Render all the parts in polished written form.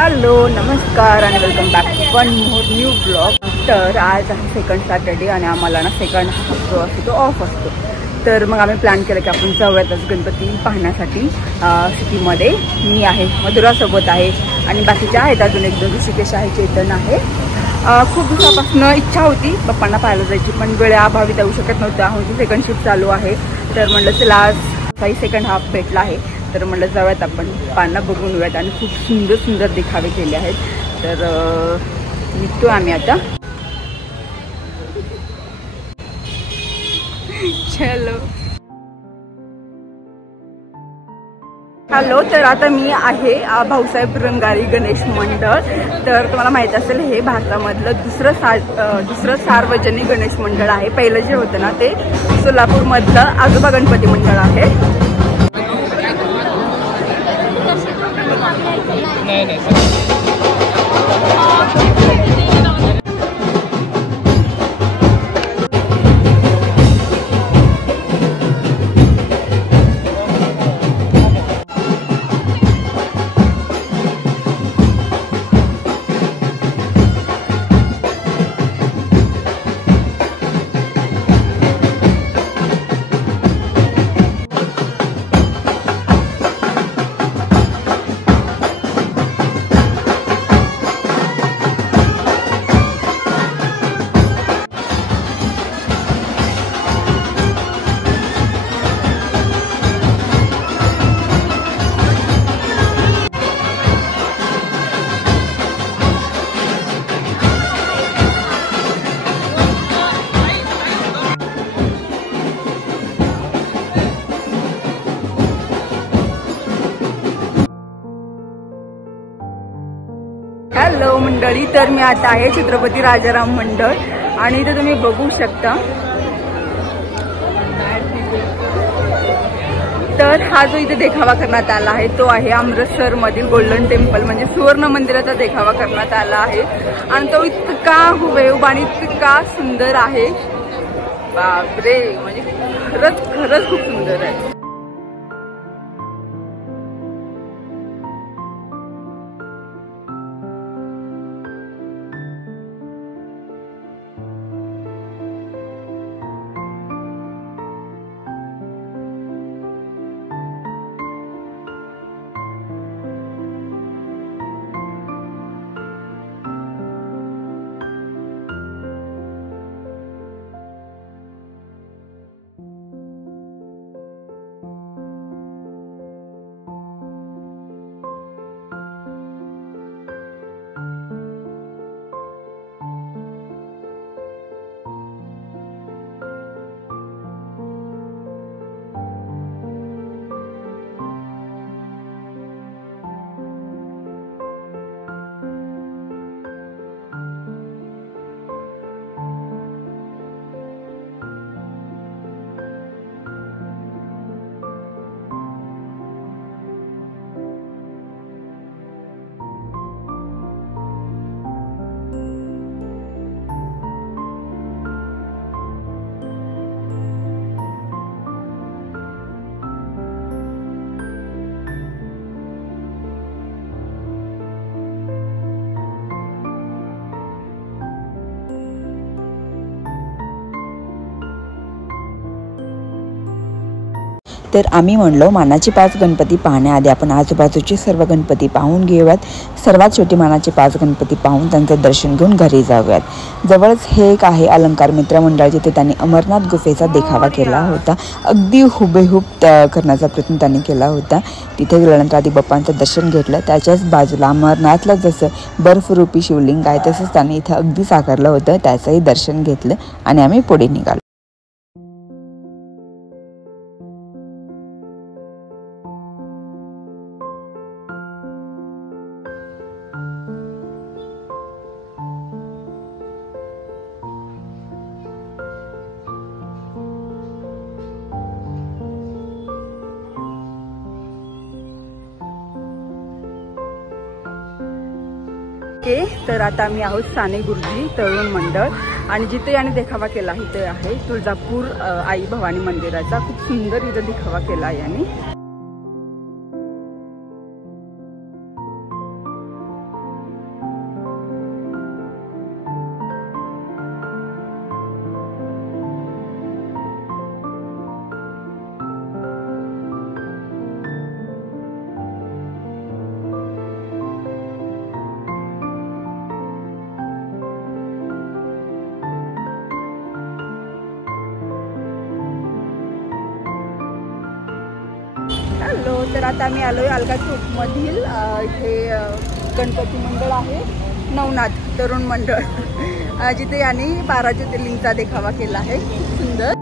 Hello नमस्कार आणि welcome back to one more new blog. तर आज आहे सेकंड सॅटर्डे आणि आम्हाला ना सेकंड हाफ जो असतो तो ऑफ असतो। तर मग आम्ही प्लॅन केलं की आपण जाऊयातच गणपती पाहण्यासाठी सिटीमध्ये। मी आहे, मधुरासोबत आहे आणि बाकीच्या आहेत अजून एक दोन, ऋषिकेश आहे, चेतन आहे। खूप दिवसापासून इच्छा होती बाप्पांना पाहायला जायची, पण वेळेअभावी जाऊ शकत नव्हतं। आमची सेकंड शिफ्ट चालू आहे, तर म्हणलं चला आज काही सेकंड हाफ भेटला आहे, तर म्हणलं जाऊयात आपण पाना बघून येऊयात। आणि खूप सुंदर सुंदर देखावे केले आहेत, तर निघतो आम्ही आता। चलो हॅलो, तर आता मी आहे भाऊसाहेब रंगारी गणेश मंडळ। तर तुम्हाला माहित असेल हे भारतामधलं दुसरं सार्वजनिक गणेश मंडळ आहे। पहिलं जे होतं ना ते सोलापूरमधलं आजोबा गणपती मंडळ आहे। हॅलो मंडळी, तर मी आता आहे छत्रपती राजाराम मंडळ आणि इथे तुम्ही बघू शकता। तर हा जो इथे देखावा करण्यात आला आहे तो आहे अमृतसर मधील गोल्डन टेम्पल म्हणजे सुवर्ण मंदिराचा देखावा करण्यात आला आहे। आणि तो इतका हुबेहूब आणि इतका सुंदर आहे, बापरे, म्हणजे खरंच खूप सुंदर आहे। तर आम्ही म्हणलो मानाचे 5 गणपती पाहण्याआधी आपण आजूबाजूचे सर्व गणपती पाहून घेऊयात। सर्वात छोटी मानाचे 5 गणपती पाहून त्यांचं दर्शन घेऊन घरी जाऊयात। जवळच हे एक आहे अलंकार मित्र मंडळ, जिथे त्यांनी अमरनाथ गुफेचा देखावा केला होता। अगदी हुबेहूब करण्याचा प्रयत्न त्यांनी केला होता। तिथे गेल्यानंतर आधी बाप्पांचं दर्शन घेतलं, त्याच्याच बाजूला अमरनाथला जसं बर्फरूपी शिवलिंग आहे तसंच त्यांनी इथं अगदी साकारलं होतं, त्याचंही दर्शन घेतलं आणि आम्ही पुढे निघालो। तर आता आम्ही आहोत साने गुरुजी तरुण मंडळ आणि जिथे याने देखावा केला इथे आहे तुळजापूर आई भवानी मंदिराचा। खूप सुंदर इथे देखावा केला याने। तर आता आम्ही आलोय अलका चौकमधील इथे गणपती मंडळ आहे, नवनाथ तरुण मंडळ, जिथे यांनी 12 ज्योतिर्लिंगचा देखावा केला आहे. खूप सुंदर.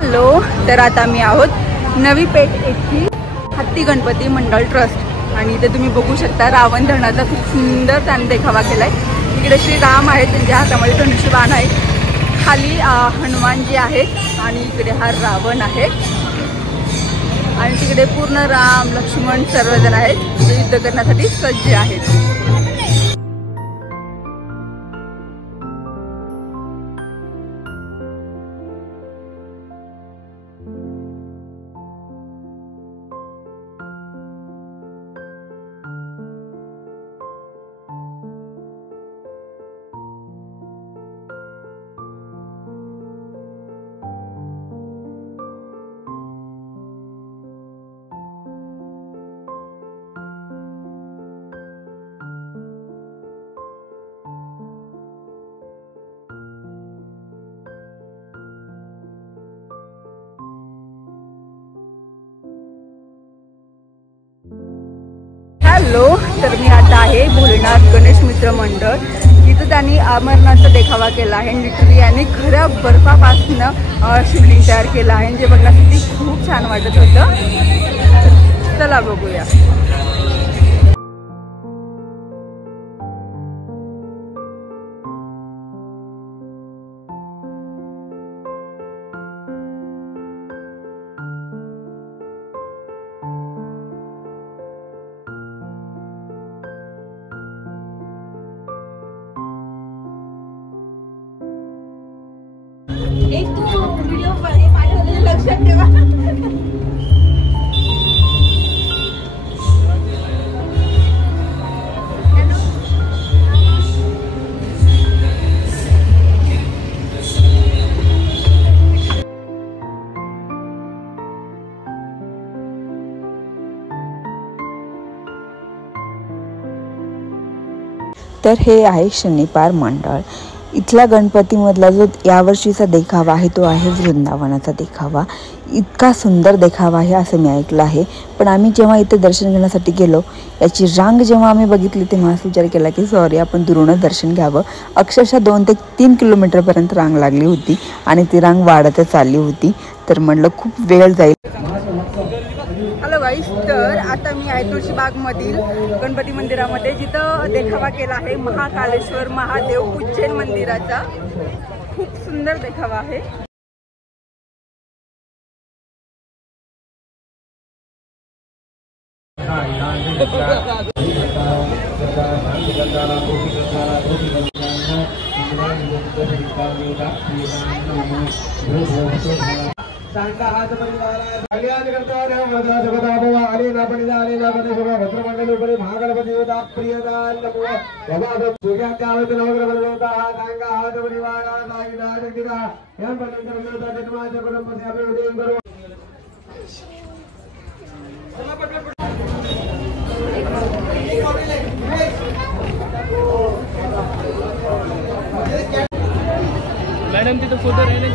हॅलो, तर आता मी आहोत नवी पेठ येथील हत्ती गणपती मंडळ ट्रस्ट आणि इथे तुम्ही बघू शकता रावण धरणाचा खूप सुंदर त्याने देखावा केलाय. इकडे श्री राम आहेत, त्यांच्या हातामध्ये धनुष्यबाण आहे, खाली हनुमानजी आहेत आणि इकडे हा रावण आहे आणि तिकडे पूर्ण राम लक्ष्मण सर्वजण आहेत जे युद्ध करण्यासाठी सज्ज आहेत. हॅलो, तर मी आता आहे भोलेनाथ गणेश मित्र मंडळ. इथं त्यांनी अमरनाथचा देखावा केला आहे. लिटरली यांनी खऱ्या बर्फापासून शिवलिंग तयार केलं आहे, जे बघण्यासाठी खूप छान वाटत होतं. चला बघूया. एक तो व्हिडिओ पाठवलेला लक्षात ठेवा. तर हे आहे शनिपार मंडळ. इथला गणपतीमधला जो यावर्षीचा देखावा आहे तो आहे वृंदावनाचा देखावा. इतका सुंदर देखावा आहे असं मी ऐकलं आहे. पण आम्ही जेव्हा इथे दर्शन घेण्यासाठी गेलो, याची रांग जेव्हा आम्ही बघितली तेव्हा असं विचार केला की सॉरी, आपण दुरूनच दर्शन घ्यावं. अक्षरशः 2 ते 3 किलोमीटरपर्यंत रांग लागली होती आणि ती रांग वाढतच चालली होती. तर म्हणलं खूप वेळ जाईल. हॅलो गाईस, तर आता मी आहे तुळशीबागमधील गणपती मंदिरामध्ये, जिथं देखावा केला आहे महाकालेश्वर महादेव उज्जैन मंदिराचा. खूप सुंदर देखावा आहे. सांगा हात परिवारा कल्याण करता रे वदा जगदा भव आले ना पणिदा आले ना पणे शोभा भद्रमंडल उपरी महागणपती देवता प्रियदान नमो बाबा सूर्या कावत नवग्रह देवता सांगा हात परिवारा साईदा जगदा या पणिदा देवता जन्माच्या परमपदी अभिवदन करू. मॅडम तिथे फोटो राहिले.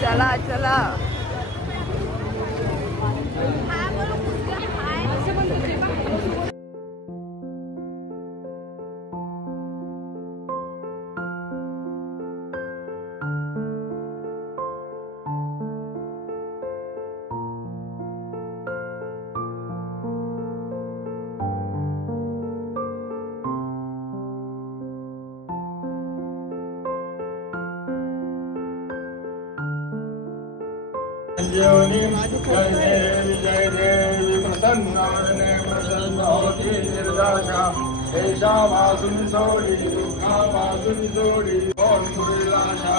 चला चला. संजीवनी जय देवी प्रसन्नावरणे प्रसन्न होती निर्दाशा ऐशा वासुन सोडी दुःखा वासुन सोडी ओम गुरुराशा